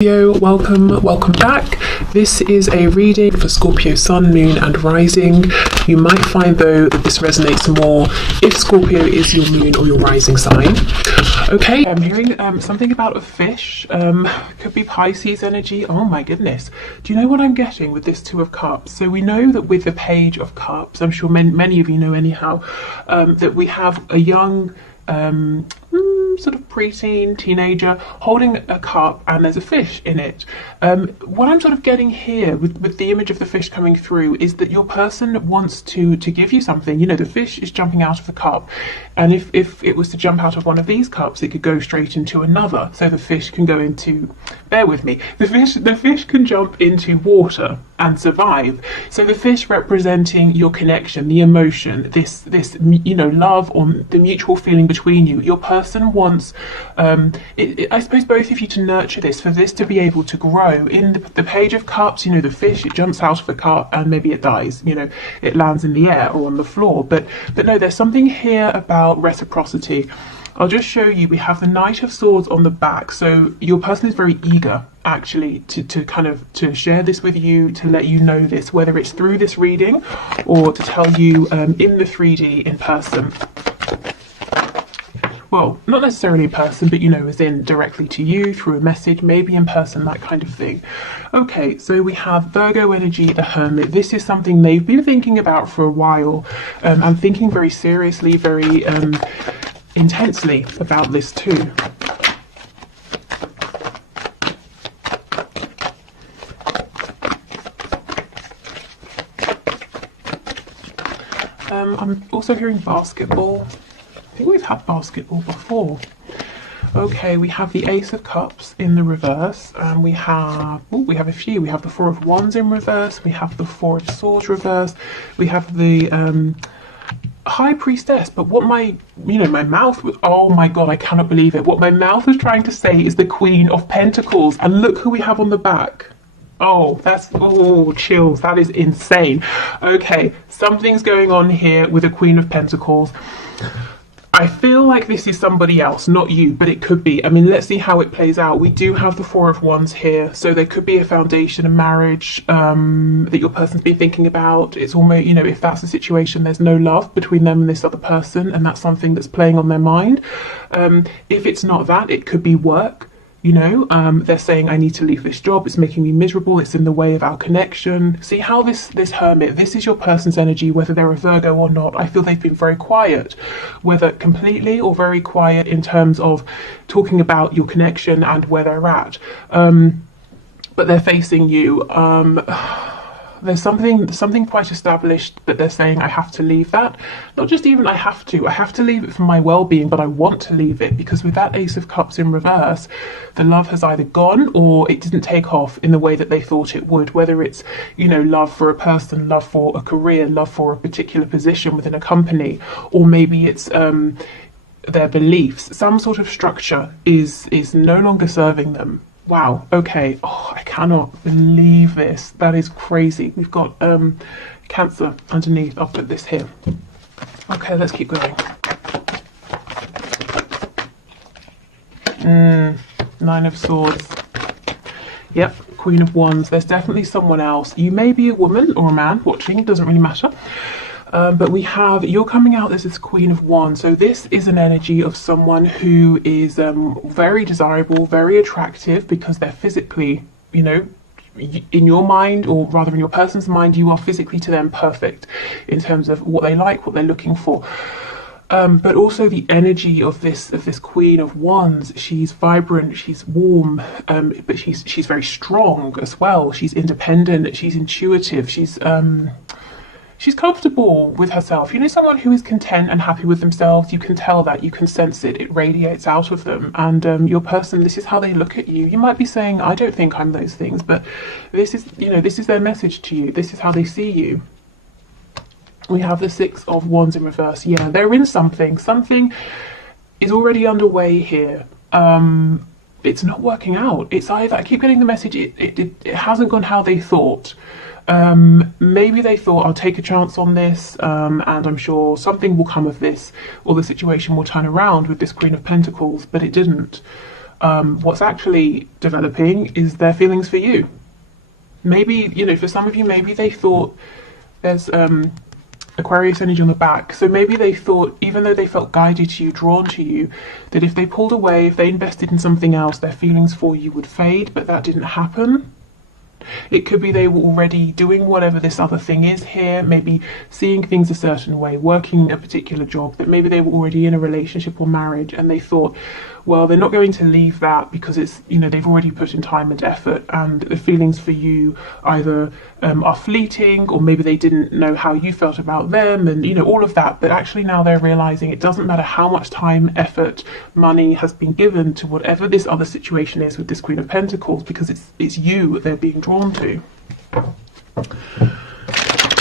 Welcome back. This is a reading for Scorpio Sun, Moon and Rising. You might find though that this resonates more if Scorpio is your moon or your rising sign. Okay, I'm hearing something about a fish. Could be Pisces energy. Oh my goodness. Do you know what I'm getting with this Two of Cups? So we know that with the Page of Cups, I'm sure many of you know anyhow, that we have a young sort of preteen teenager holding a cup and there's a fish in it. What I'm sort of getting here with the image of the fish coming through is that your person wants to give you something. You know, the fish is jumping out of the cup, and if it was to jump out of one of these cups, it could go straight into another. So the fish can go into, bear with me, the fish can jump into water and survive. So the fish representing your connection, the emotion, this you know, love or the mutual feeling between you. Your person wants, I suppose, both of you to nurture this, for this to be able to grow. In the Page of Cups, you know, the fish, it jumps out of the cup and maybe it dies, you know, it lands in the air or on the floor. But no, there's something here about reciprocity. I'll just show you. We have the Knight of Swords on the back. So your person is very eager actually to share this with you, to let you know this, whether it's through this reading or to tell you in the 3D in person. Well, not necessarily in person, but you know, as in directly to you through a message, maybe in person, that kind of thing. Okay, so we have Virgo energy, the Hermit. This is something they've been thinking about for a while. I'm thinking very seriously, very intensely about this too. I'm also hearing basketball. I think we've had basketball before. Okay, we have the Ace of Cups in the reverse, and we have a few. We have the Four of Wands in reverse. We have the Four of Swords reverse. We have the High Priestess. But what my mouth was, oh my god, I cannot believe it. What my mouth was trying to say is the Queen of Pentacles, and look who we have on the back. Oh, that's, oh, chills. That is insane. Okay, something's going on here with the Queen of Pentacles. I feel like this is somebody else, not you, but it could be. I mean, let's see how it plays out. We do have the Four of Wands here, so there could be a foundation, a marriage that your person's been thinking about. It's almost, you know, if that's the situation, there's no love between them and this other person, and that's something that's playing on their mind. If it's not that, it could be work. You know, they're saying, I need to leave this job, it's making me miserable, it's in the way of our connection. See how this Hermit, this is your person's energy, whether they're a Virgo or not. I feel they've been very quiet, whether completely or very quiet in terms of talking about your connection and where they're at. But they're facing you. There's something quite established, but they're saying, I have to leave that. Not just even I have to leave it for my well-being, but I want to leave it, because with that Ace of Cups in reverse, the love has either gone or it didn't take off in the way that they thought it would, whether it's, you know, love for a person, love for a career, love for a particular position within a company, or maybe it's their beliefs. Some sort of structure is no longer serving them. Wow, okay. Oh, I cannot believe this. That is crazy. We've got Cancer underneath. I'll put this here. Okay, let's keep going. Nine of Swords. Yep, Queen of Wands. There's definitely someone else. You may be a woman or a man watching, doesn't really matter. But we have, you're coming out as this Queen of Wands. So this is an energy of someone who is very desirable, very attractive, because they're physically, you know, in your mind, or rather in your person's mind, you are physically to them perfect in terms of what they like, what they're looking for. But also the energy of this Queen of Wands, she's vibrant, she's warm, but she's very strong as well. She's independent, she's intuitive, she's comfortable with herself. You know, someone who is content and happy with themselves, you can tell that, you can sense it, it radiates out of them. And your person, this is how they look at you. You might be saying, I don't think I'm those things, but this is, you know, this is their message to you. This is how they see you. We have the Six of Wands in reverse. Yeah, they're in something. Something is already underway here. It's not working out. It's either, I keep getting the message, it hasn't gone how they thought. Maybe they thought, I'll take a chance on this, and I'm sure something will come of this, or the situation will turn around with this Queen of Pentacles, but it didn't. what's actually developing is their feelings for you. Maybe, you know, for some of you, maybe they thought there's Aquarius energy on the back. So maybe they thought, even though they felt guided to you, drawn to you, that if they pulled away, if they invested in something else, their feelings for you would fade, but that didn't happen. It could be they were already doing whatever this other thing is here, maybe seeing things a certain way, working a particular job, that maybe they were already in a relationship or marriage, and they thought, well, they're not going to leave that because it's, you know, they've already put in time and effort, and the feelings for you either are fleeting, or maybe they didn't know how you felt about them, and, you know, all of that. But actually now they're realizing it doesn't matter how much time, effort, money has been given to whatever this other situation is with this Queen of Pentacles, because it's you they're being drawn to.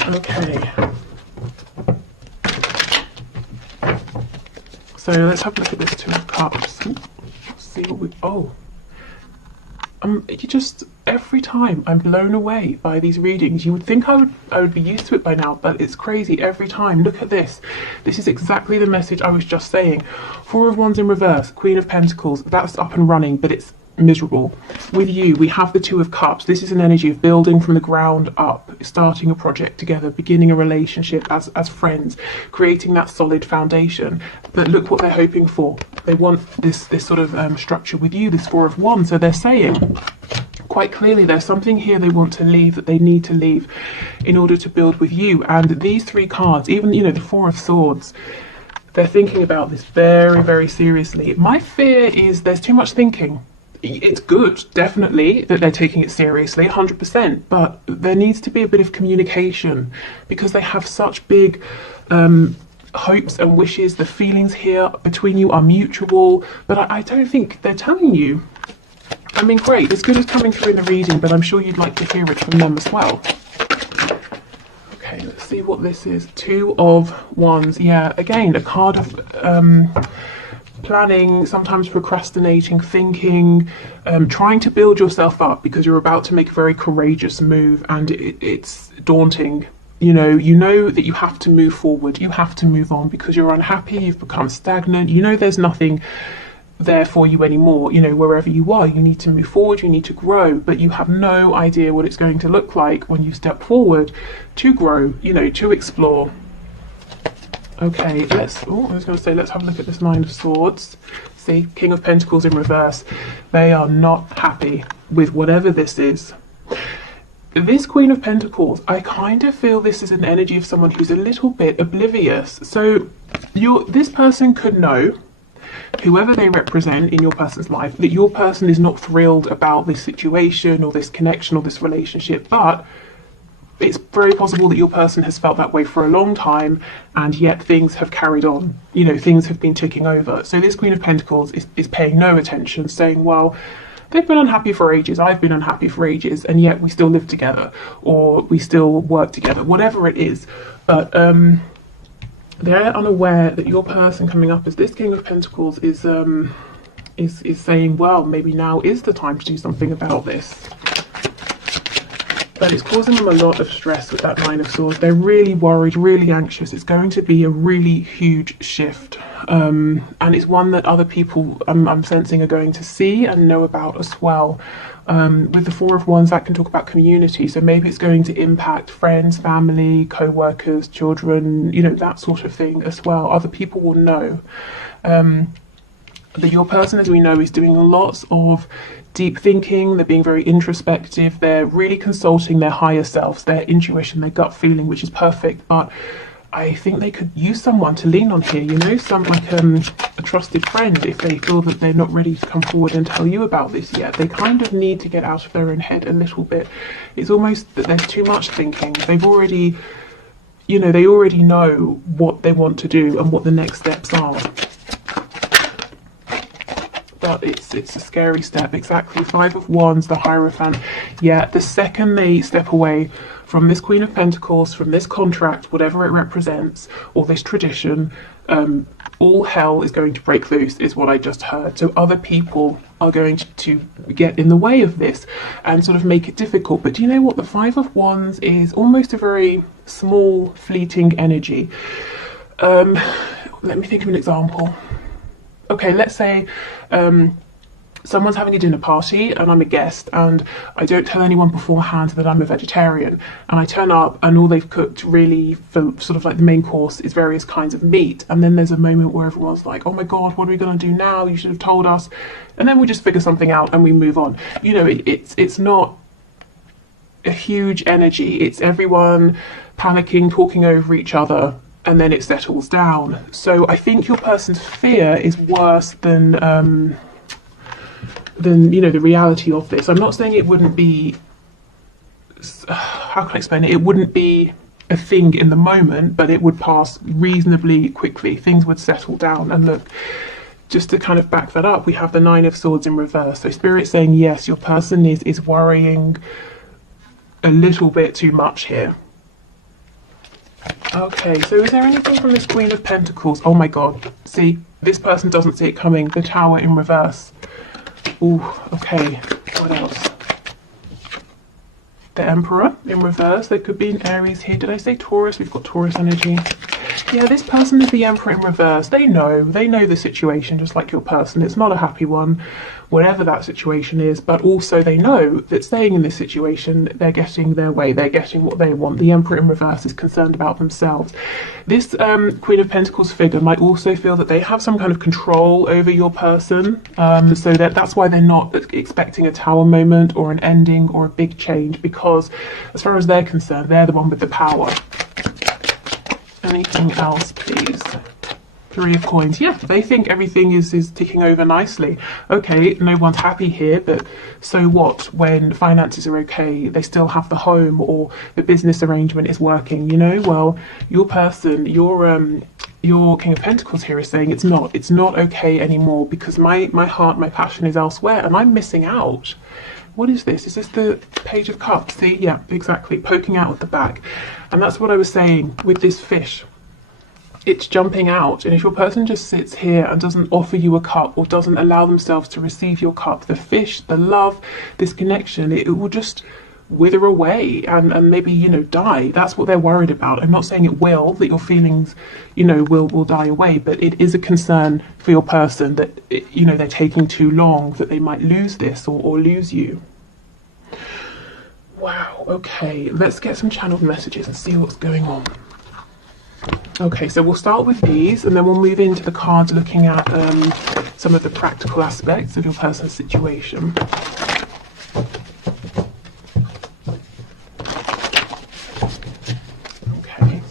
Okay. So let's have a look at this Two of Cups. Let's see what we... Oh. You just... Every time I'm blown away by these readings. You would think I would be used to it by now, but it's crazy every time. Look at this. This is exactly the message I was just saying. Four of Wands in reverse, Queen of Pentacles. That's up and running, but it's miserable. With you, we have the Two of Cups. This is an energy of building from the ground up, starting a project together, beginning a relationship as friends, creating that solid foundation. But look what they're hoping for. They want this sort of structure with you, this Four of Wands. So they're saying quite clearly there's something here they want to leave, that they need to leave in order to build with you. And these three cards, even, you know, the Four of Swords, they're thinking about this very, very seriously. My fear is there's too much thinking. It's good, definitely, that they're taking it seriously, 100%, but there needs to be a bit of communication, because they have such big hopes and wishes. The feelings here between you are mutual, but I don't think they're telling you. I mean, great, it's good as coming through in the reading, but I'm sure you'd like to hear it from them as well. Okay, let's see what this is. Two of Wands. Yeah, again, a card of planning, sometimes procrastinating, thinking, trying to build yourself up because you're about to make a very courageous move, and it's daunting. You know that you have to move forward, you have to move on because you're unhappy, you've become stagnant, you know there's nothing there for you anymore. You know, wherever you are, you need to move forward, you need to grow, but you have no idea what it's going to look like when you step forward to grow, you know, to explore. Okay, I was going to say, let's have a look at this Nine of Swords. See, King of Pentacles in reverse. They are not happy with whatever this is. This Queen of Pentacles, I kind of feel this is an energy of someone who's a little bit oblivious. So this person could know, whoever they represent in your person's life, that your person is not thrilled about this situation or this connection or this relationship, but it's very possible that your person has felt that way for a long time, and yet things have carried on. You know, things have been ticking over. So this Queen of Pentacles is paying no attention, saying, well, they've been unhappy for ages, I've been unhappy for ages, and yet we still live together, or we still work together, whatever it is. But they're unaware that your person coming up as this King of Pentacles is saying, well, maybe now is the time to do something about this. But it's causing them a lot of stress with that Nine of Swords. They're really worried, really anxious. It's going to be a really huge shift. And it's one that other people, I'm sensing, are going to see and know about as well. With the Four of Wands, that can talk about community. So maybe it's going to impact friends, family, co-workers, children, you know, that sort of thing as well. Other people will know. That your person, as we know, is doing lots of deep thinking. They're being very introspective. They're really consulting their higher selves, their intuition, their gut feeling, which is perfect. But I think they could use someone to lean on here, you know, like a trusted friend, if they feel that they're not ready to come forward and tell you about this yet. They kind of need to get out of their own head a little bit. It's almost that there's too much thinking. They've already, you know, they already know what they want to do and what the next steps are. But it's a scary step. Exactly. Five of Wands, the Hierophant. Yeah, the second they step away from this Queen of Pentacles, from this contract, whatever it represents, or this tradition, all hell is going to break loose, is what I just heard. So other people are going to get in the way of this and sort of make it difficult. But do you know what? The Five of Wands is almost a very small, fleeting energy. Let me think of an example. Okay, let's say someone's having a dinner party and I'm a guest and I don't tell anyone beforehand that I'm a vegetarian, and I turn up and all they've cooked really for sort of like the main course is various kinds of meat, and then there's a moment where everyone's like, oh my god, what are we going to do now, you should have told us, and then we just figure something out and we move on. You know, it's not a huge energy, it's everyone panicking, talking over each other, and then it settles down. So I think your person's fear is worse than you know, the reality of this. I'm not saying it wouldn't be, how can I explain it? It wouldn't be a thing in the moment, but it would pass reasonably quickly. Things would settle down. And look, just to kind of back that up, we have the Nine of Swords in reverse. So Spirit saying, yes, your person is worrying a little bit too much here. Okay, so is there anything from this Queen of Pentacles? Oh my god, see, this person doesn't see it coming. The Tower in reverse. Ooh, okay, what else? The Emperor in reverse. There could be an Aries here. Did I say Taurus? We've got Taurus energy. Yeah, this person is the Emperor in reverse. They know the situation, just like your person. It's not a happy one, whatever that situation is, but also they know that staying in this situation, they're getting their way, they're getting what they want. The Emperor in reverse is concerned about themselves. This Queen of Pentacles figure might also feel that they have some kind of control over your person, so that's why they're not expecting a Tower moment or an ending or a big change, because as far as they're concerned, they're the one with the power. Anything else, please? Three of Coins. Yeah, they think everything is ticking over nicely. Okay, no one's happy here, but so what when finances are okay, they still have the home or the business arrangement is working, you know? Well, your person, your King of Pentacles here is saying it's not okay anymore, because my heart, my passion is elsewhere and I'm missing out. What is this? Is this the Page of Cups? See, yeah, exactly, poking out at the back. And that's what I was saying with this fish. It's jumping out, and if your person just sits here and doesn't offer you a cup or doesn't allow themselves to receive your cup, the fish, the love, this connection, it will just wither away and maybe, you know, die. That's what they're worried about. I'm not saying it will, that your feelings, you know, will die away, but it is a concern for your person that, you know, they're taking too long, that they might lose this or lose you. Wow, okay, let's get some channeled messages and see what's going on. Okay, so we'll start with these and then we'll move into the cards looking at some of the practical aspects of your person's situation. Okay.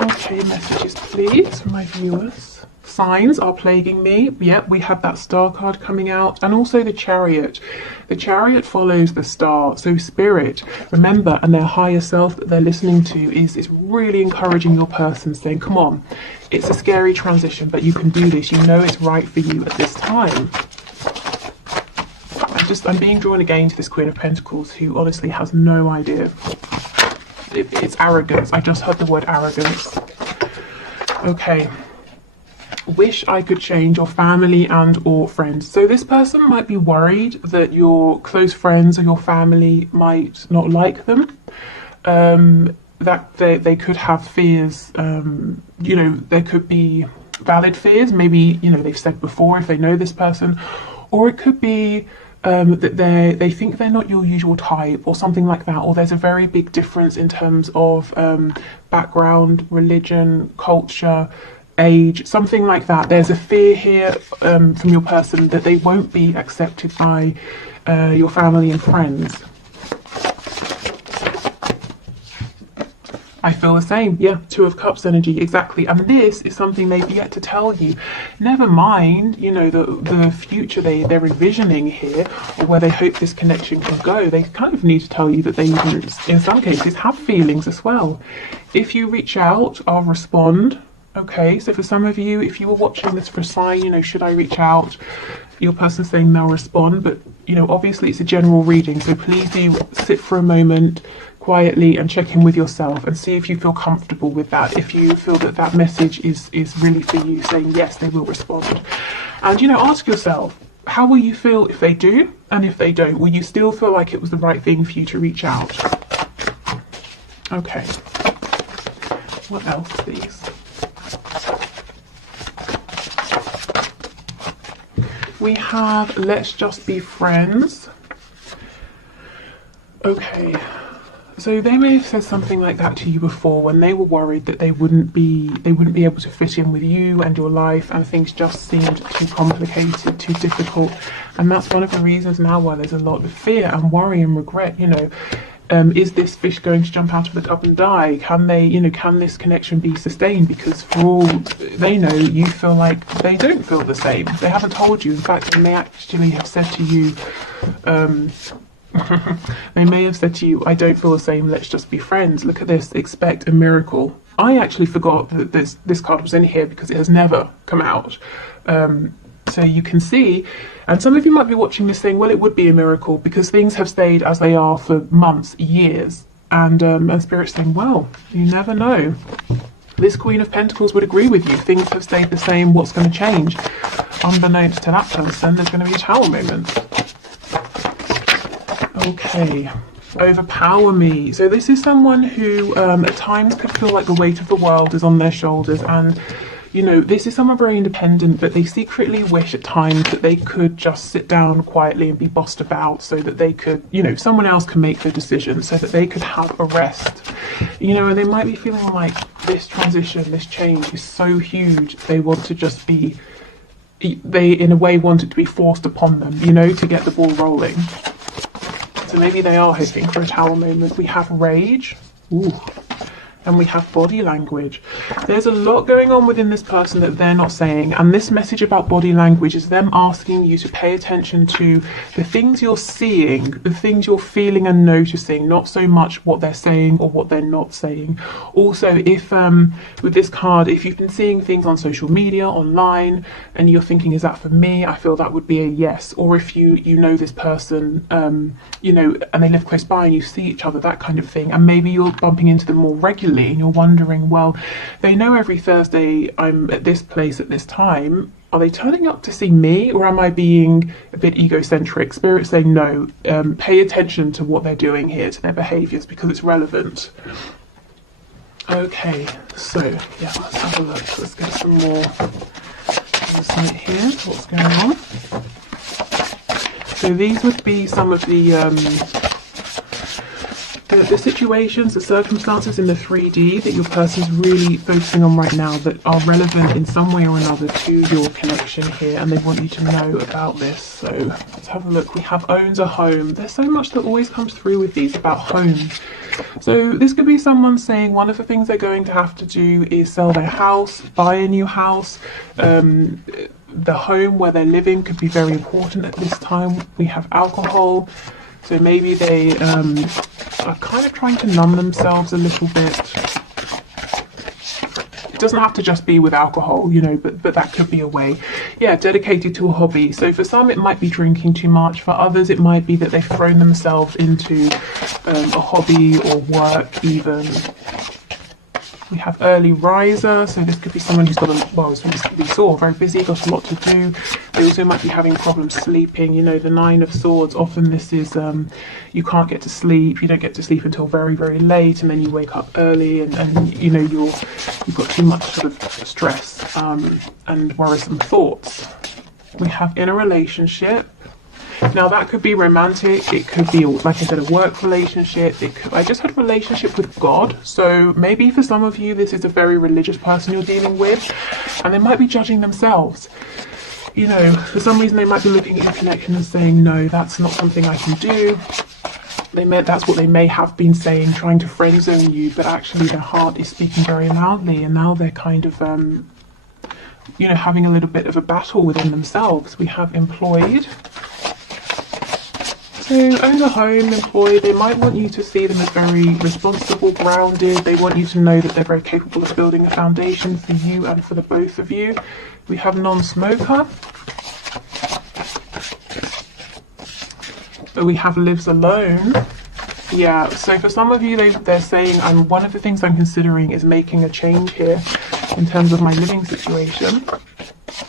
Okay, messages please from my viewers. Signs are plaguing me. Yep, we have that Star card coming out, and also the Chariot. The Chariot follows the Star. So Spirit, remember, and their higher self that they're listening to is really encouraging your person, saying, come on, it's a scary transition, but you can do this. You know it's right for you at this time. I'm being drawn again to this Queen of Pentacles, who honestly has no idea. It's arrogance. I just heard the word arrogance. Okay. Wish I could change your family and or friends. So this person might be worried that your close friends or your family might not like them, that they could have fears, you know, there could be valid fears, maybe, you know, they've said before if they know this person, or it could be that they think they're not your usual type or something like that, or there's a very big difference in terms of background, religion, culture, age, something like that. There's a fear here from your person that they won't be accepted by your family and friends. I feel the same. Yeah, Two of Cups energy, exactly. And this is something they've yet to tell you. Never mind, you know, the future they're envisioning here, or where they hope this connection can go. They kind of need to tell you that they even, in some cases, have feelings as well. If you reach out, I'll respond. Okay, so for some of you, if you were watching this for a sign, you know, should I reach out? Your person's saying they'll respond, but, you know, obviously it's a general reading, so please do sit for a moment quietly and check in with yourself and see if you feel comfortable with that. If you feel that that message is really for you, saying yes, they will respond. And, you know, ask yourself, how will you feel if they do? And if they don't, will you still feel like it was the right thing for you to reach out? Okay. What else, please? We have let's just be friends. Okay, so they may have said something like that to you before when they were worried that they wouldn't be able to fit in with you and your life, and things just seemed too complicated, too difficult. And that's one of the reasons now why there's a lot of fear and worry and regret. You know, is this fish going to jump out of the cup and die? Can they, you know, can this connection be sustained? Because for all they know, you feel like they don't feel the same. They haven't told you. In fact, they may actually have said to you, they may have said to you, I don't feel the same, let's just be friends. Look at this, expect a miracle. I actually forgot that this card was in here because it has never come out. So you can see, and some of you might be watching this saying, well, it would be a miracle because things have stayed as they are for months, years. And Spirit's saying, well, you never know. This Queen of Pentacles would agree with you. Things have stayed the same. What's going to change? Unbeknownst to that person, there's going to be a Tower moment. Okay. Overpower me. So this is someone who at times could feel like the weight of the world is on their shoulders, and you know, this is someone very independent, but they secretly wish at times that they could just sit down quietly and be bossed about so that they could, you know, someone else can make the decision so that they could have a rest. You know, and they might be feeling like this transition, this change is so huge, they want to just be, they in a way want it to be forced upon them, you know, to get the ball rolling. So maybe they are hoping for a Tower moment. We have rage. Ooh. And we have body language. There's a lot going on within this person that they're not saying, and this message about body language is them asking you to pay attention to the things you're seeing, the things you're feeling and noticing, not so much what they're saying or what they're not saying. Also, if with this card, if you've been seeing things on social media, online, and you're thinking, is that for me? I feel that would be a yes. Or if you know this person, you know, and they live close by and you see each other, that kind of thing, and maybe you're bumping into them more regularly, and you're wondering, well, they know every Thursday I'm at this place at this time. Are they turning up to see me, or am I being a bit egocentric? Spirit saying no, pay attention to what they're doing here, to their behaviours, because it's relevant. Okay, so yeah, let's have a look. Let's get some more insight here. What's going on? So these would be some of the situations, the circumstances in the 3D that your person's really focusing on right now that are relevant in some way or another to your connection here, and they want you to know about this. So let's have a look. We have owns a home. There's so much that always comes through with these about homes. So this could be someone saying one of the things they're going to have to do is sell their house, buy a new house. The home where they're living could be very important at this time. We have alcohol. So maybe they are kind of trying to numb themselves a little bit. It doesn't have to just be with alcohol, you know, but that could be a way. Yeah, dedicated to a hobby. So for some it might be drinking too much. For others it might be that they've thrown themselves into a hobby or work even. We have early riser, so this could be someone who's got we saw, very busy, got a lot to do. They also might be having problems sleeping. You know, the 9 of Swords, often this is, you can't get to sleep, you don't get to sleep until very, very late, and then you wake up early, and you know, you've got too much sort of stress and worrisome thoughts. We have in a relationship. Now that could be romantic, it could be, like I said, a work relationship, I just had a relationship with God, so maybe for some of you this is a very religious person you're dealing with, and they might be judging themselves. You know, for some reason they might be looking at your connection and saying, no, that's not something I can do. That's what they may have been saying, trying to friend zone you, but actually their heart is speaking very loudly, and now they're kind of, you know, having a little bit of a battle within themselves. We have employed. So own a home, employed, they might want you to see them as very responsible, grounded. They want you to know that they're very capable of building a foundation for you and for the both of you. We have non-smoker. We have lives alone. Yeah, so for some of you, they're saying, one of the things I'm considering is making a change here in terms of my living situation.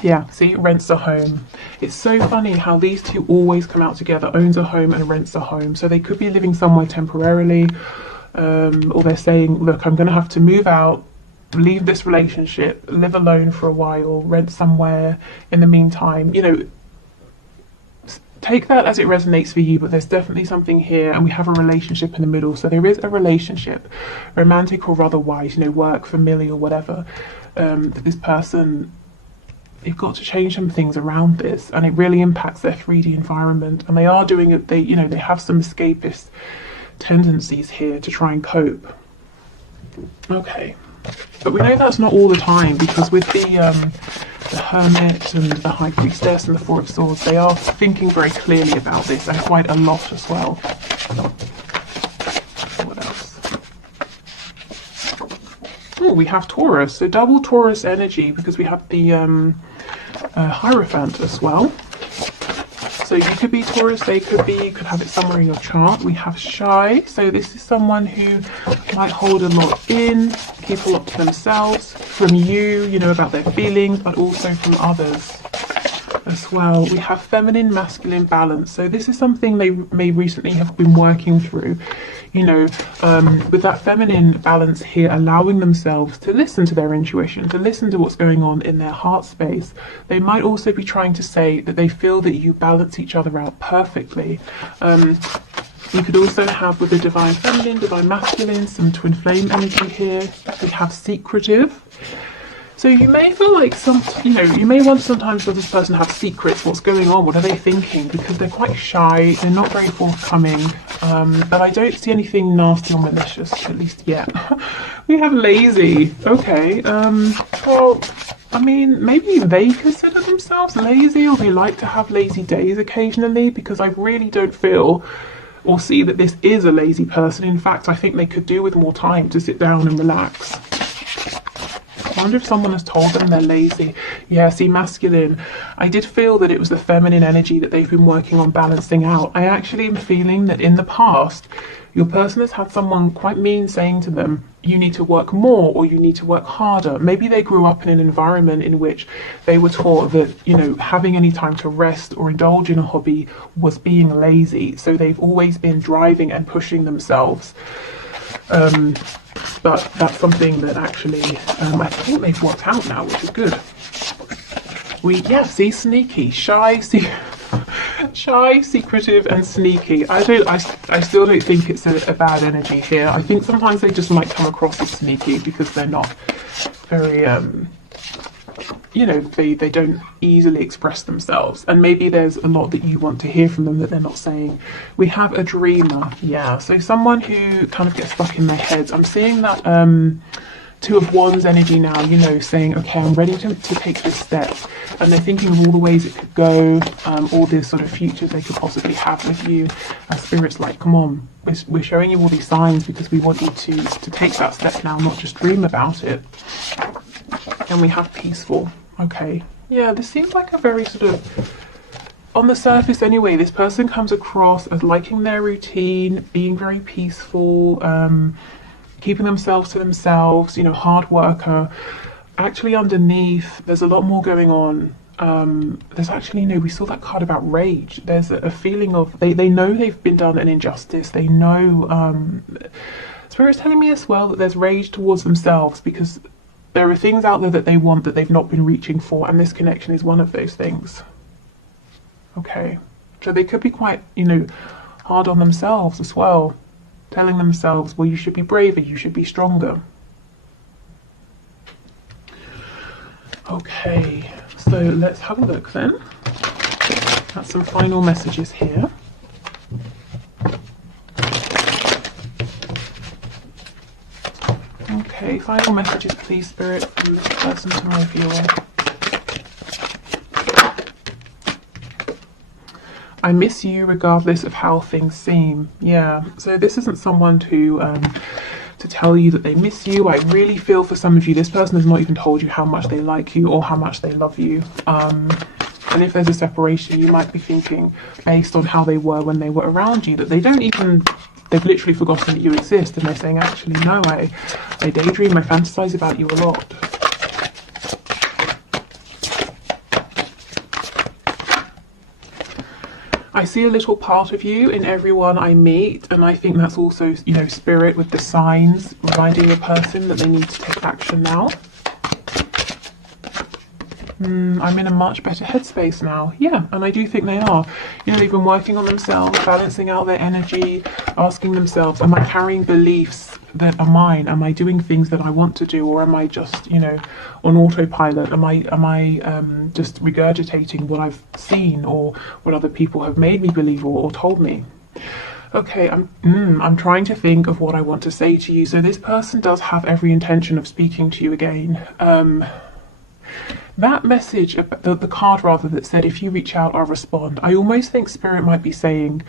Yeah, see, rents a home. It's so funny how these two always come out together, owns a home and rents a home. So they could be living somewhere temporarily, or they're saying, look, I'm going to have to move out, leave this relationship, live alone for a while, rent somewhere in the meantime. You know, take that as it resonates for you, but there's definitely something here, and we have a relationship in the middle. So there is a relationship, romantic or otherwise, you know, work, familiar, whatever, that this person, they've got to change some things around this, and it really impacts their 3D environment. And they are doing it, they, you know, they have some escapist tendencies here to try and cope. Okay, but we know that's not all the time, because with the Hermit and the High Priestess and the Four of Swords, they are thinking very clearly about this, and quite a lot as well. What else? Oh, we have Taurus, so double Taurus energy, because we have the Hierophant as well. So you could be Taurus, they could be, you could have it somewhere in your chart. We have Shy, so this is someone who might hold a lot in, keep a lot to themselves, from you, you know, about their feelings, but also from others as well. We have Feminine, Masculine balance. So this is something they may recently have been working through, you know, with that feminine balance here, allowing themselves to listen to their intuition, to listen to what's going on in their heart space. They might also be trying to say that they feel that you balance each other out perfectly. You could also have, with the Divine Feminine, Divine Masculine, some Twin Flame energy here. We have Secretive. So you may feel like you may wonder sometimes, does this person have secrets? What's going on? What are they thinking? Because they're quite shy, they're not very forthcoming, but I don't see anything nasty or malicious, at least yet. We have Lazy. Okay, well, I mean, maybe they consider themselves lazy, or they like to have lazy days occasionally, because I really don't feel or see that this is a lazy person. In fact, I think they could do with more time to sit down and relax. I wonder if someone has told them they're lazy. Yeah, see, masculine. I did feel that it was the feminine energy that they've been working on balancing out. I actually am feeling that in the past, your person has had someone quite mean saying to them, you need to work more, or you need to work harder. Maybe they grew up in an environment in which they were taught that, you know, having any time to rest or indulge in a hobby was being lazy. So they've always been driving and pushing themselves. But that's something that actually I think they've worked out now, which is good. See, sneaky, shy, secretive, and sneaky. I still don't think it's a bad energy here. I think sometimes they just might come across as sneaky because they're not very you know, they don't easily express themselves, and maybe there's a lot that you want to hear from them that they're not saying. We have a dreamer. Yeah, so someone who kind of gets stuck in their heads. I'm seeing that Two of Wands energy now, you know, saying, okay, I'm ready to take this step, and they're thinking of all the ways it could go, all the sort of futures they could possibly have with you. Spirit's like, come on, we're showing you all these signs because we want you to take that step now, not just dream about it. And we have peaceful. Okay, yeah, this seems like a very sort of, on the surface anyway, this person comes across as liking their routine, being very peaceful, keeping themselves to themselves, you know, hard worker. Actually underneath, there's a lot more going on. There's actually, we saw that card about rage. There's a feeling of, they know they've been done an injustice. They know, Spirit's telling me as well that there's rage towards themselves, because there are things out there that they want that they've not been reaching for, and this connection is one of those things. Okay, so they could be quite, you know, hard on themselves as well, telling themselves, well, you should be braver, you should be stronger. Okay, so let's have a look then at some final messages here. Okay, final messages, please, Spirit, from this person to my viewer. I miss you regardless of how things seem. Yeah, so this isn't someone to tell you that they miss you. I really feel for some of you, this person has not even told you how much they like you or how much they love you. And if there's a separation, you might be thinking, based on how they were when they were around you, that they don't even, they've literally forgotten that you exist, and they're saying, actually, no, I daydream, I fantasize about you a lot. I see a little part of you in everyone I meet, and I think that's also, you know, Spirit with the signs reminding a person that they need to take action now. I'm in a much better headspace now. Yeah, and I do think they are. You know, they've been working on themselves, balancing out their energy, asking themselves, am I carrying beliefs that are mine? Am I doing things that I want to do, or am I just, you know, on autopilot? Am I just regurgitating what I've seen or what other people have made me believe or told me? Okay, I'm trying to think of what I want to say to you. So this person does have every intention of speaking to you again. That message, the card rather, that said, if you reach out, I'll respond. I almost think Spirit might be saying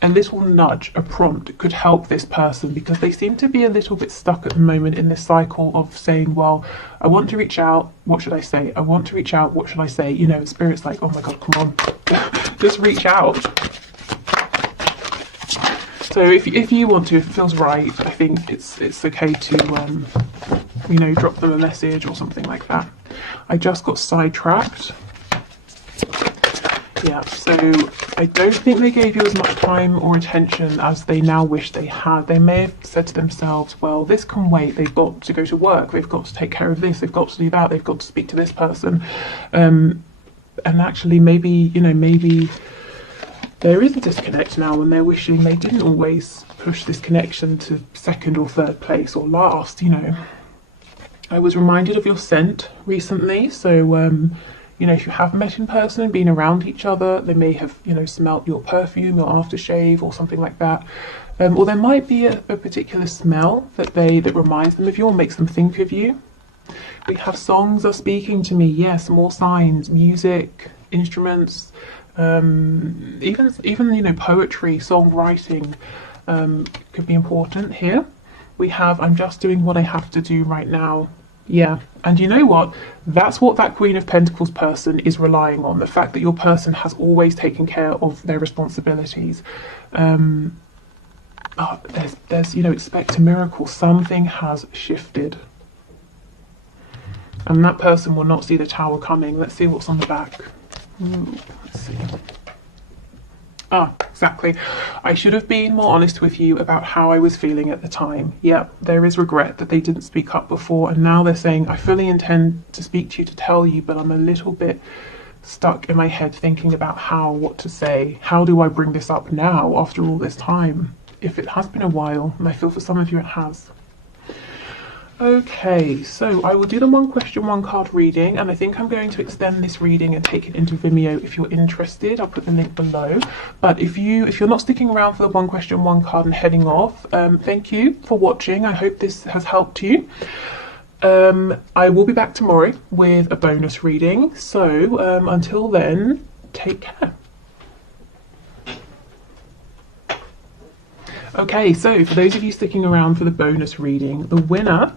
a little nudge, a prompt could help this person, because they seem to be a little bit stuck at the moment in this cycle of saying, well, I want to reach out, what should I say? I want to reach out, what should I say? You know, Spirit's like, oh my God, come on, just reach out. So if you want to, if it feels right, I think it's okay to, you know, drop them a message or something like that. I just got sidetracked. Yeah, so I don't think they gave you as much time or attention as they now wish they had. They may have said to themselves, well, this can wait. They've got to go to work. They've got to take care of this. They've got to do that. They've got to speak to this person. And actually, maybe, you know, maybe there is a disconnect now, and they're wishing they didn't always push this connection to second or third place or last, you know. I was reminded of your scent recently, so you know, if you have met in person and been around each other, they may have, you know, smelt your perfume, your aftershave, or something like that. Or there might be a particular smell that reminds them of you or makes them think of you. We have songs are speaking to me. Yes, more signs, music, instruments, even you know, poetry, songwriting could be important here. We have, I'm just doing what I have to do right now. Yeah, and you know what? That's what that Queen of Pentacles person is relying on. The fact that your person has always taken care of their responsibilities. There's you know, expect a miracle. Something has shifted. And that person will not see the Tower coming. Let's see what's on the back. Let's see. Ah, exactly. I should have been more honest with you about how I was feeling at the time. Yep, there is regret that they didn't speak up before, and now they're saying, I fully intend to speak to you, to tell you, but I'm a little bit stuck in my head thinking about what to say. How do I bring this up now after all this time? If it has been a while, and I feel for some of you it has. Okay, so I will do the one question, one card reading, and I think I'm going to extend this reading and take it into Vimeo if you're interested. I'll put the link below. But if you're not sticking around for the one question, one card and heading off, thank you for watching. I hope this has helped you. I will be back tomorrow with a bonus reading. So until then, take care. Okay, so for those of you sticking around for the bonus reading, the winner,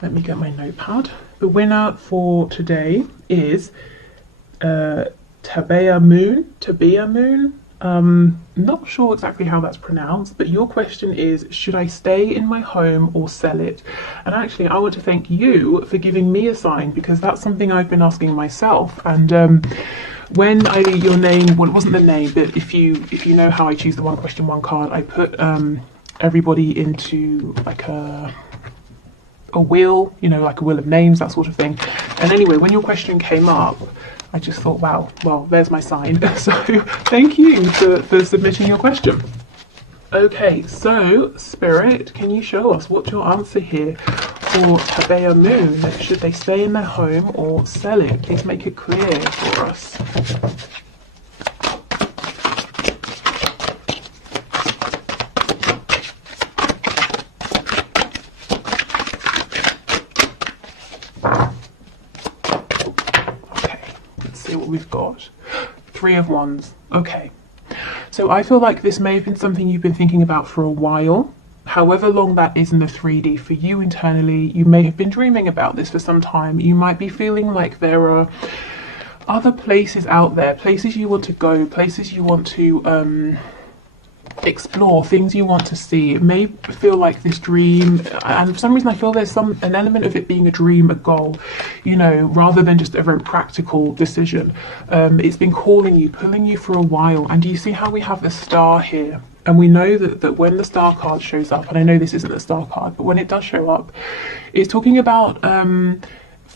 let me get my notepad. The winner for today is Tabea Moon. Not sure exactly how that's pronounced, but your question is, should I stay in my home or sell it? And actually, I want to thank you for giving me a sign, because that's something I've been asking myself. And when your name, well, it wasn't the name, but if you know how I choose the one question, one card, I put everybody into like a wheel, you know, like a wheel of names, that sort of thing. And anyway, when your question came up, I just thought, wow, well, there's my sign. So thank you for submitting your question. Okay, so Spirit, can you show us what's your answer here for Tabea Moon? Should they stay in their home or sell it? Please make it clear for us. Okay, let's see what we've got. Three of Wands. Okay. So I feel like this may have been something you've been thinking about for a while. However long that is in the 3D for you internally, you may have been dreaming about this for some time. You might be feeling like there are other places out there, places you want to go, places you want to explore, things you want to see. It may feel like this dream, and for some reason I feel there's an element of it being a dream, a goal, you know, rather than just a very practical decision. It's been calling you, pulling you for a while. And do you see how we have the star here? And we know that when the star card shows up, and I know this isn't the star card, but when it does show up, it's talking about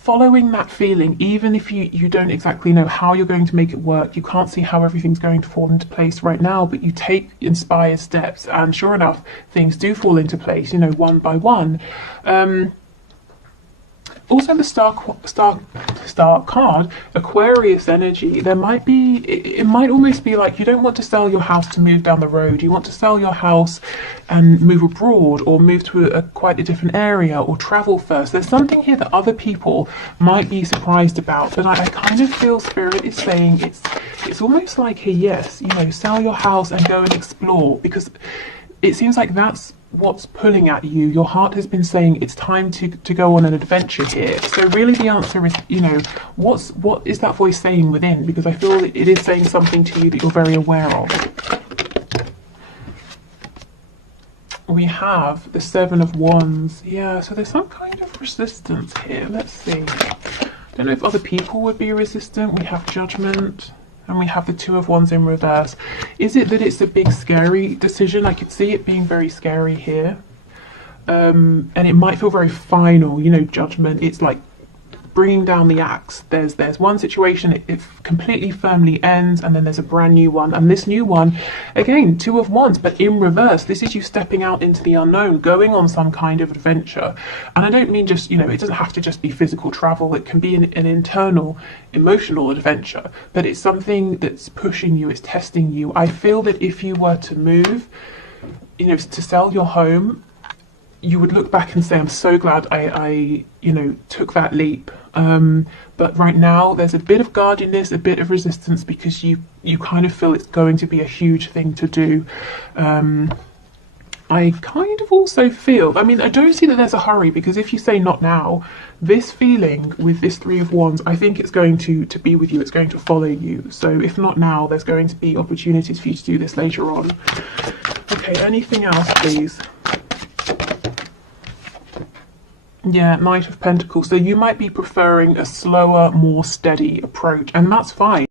following that feeling, even if you don't exactly know how you're going to make it work, you can't see how everything's going to fall into place right now, but you take inspired steps, and sure enough, things do fall into place, you know, one by one. Also, the star card, Aquarius energy. There might be, it might almost be like you don't want to sell your house to move down the road. You want to sell your house and move abroad, or move to quite a different area, or travel first. There's something here that other people might be surprised about, but I kind of feel Spirit is saying it's almost like a yes, you know, sell your house and go and explore, because it seems like that's what's pulling at you. Your heart has been saying it's time to go on an adventure here. So really the answer is, you know, what is that voice saying within? Because I feel it is saying something to you that you're very aware of. We have the Seven of Wands. Yeah, so there's some kind of resistance here. Let's see. I don't know if other people would be resistant. We have Judgment. And we have the Two of Wands in reverse. Is it that it's a big scary decision? I could see it being very scary here. And it might feel very final, you know, Judgment. It's like bringing down the axe. There's one situation, it completely firmly ends, and then there's a brand new one. And this new one, again, Two of Wands, but in reverse. This is you stepping out into the unknown, going on some kind of adventure. And I don't mean just, you know, it doesn't have to just be physical travel. It can be an internal, emotional adventure, but it's something that's pushing you, it's testing you. I feel that if you were to move, you know, to sell your home, you would look back and say, I'm so glad I you know, took that leap. But right now there's a bit of guardedness, a bit of resistance, because you kind of feel it's going to be a huge thing to do. I kind of also feel, I mean, I don't see that there's a hurry, because if you say not now, this feeling with this Three of Wands, I think it's going to be with you, it's going to follow you. So if not now, there's going to be opportunities for you to do this later on. Okay, anything else, please? Yeah, Knight of Pentacles. So you might be preferring a slower, more steady approach, and that's fine.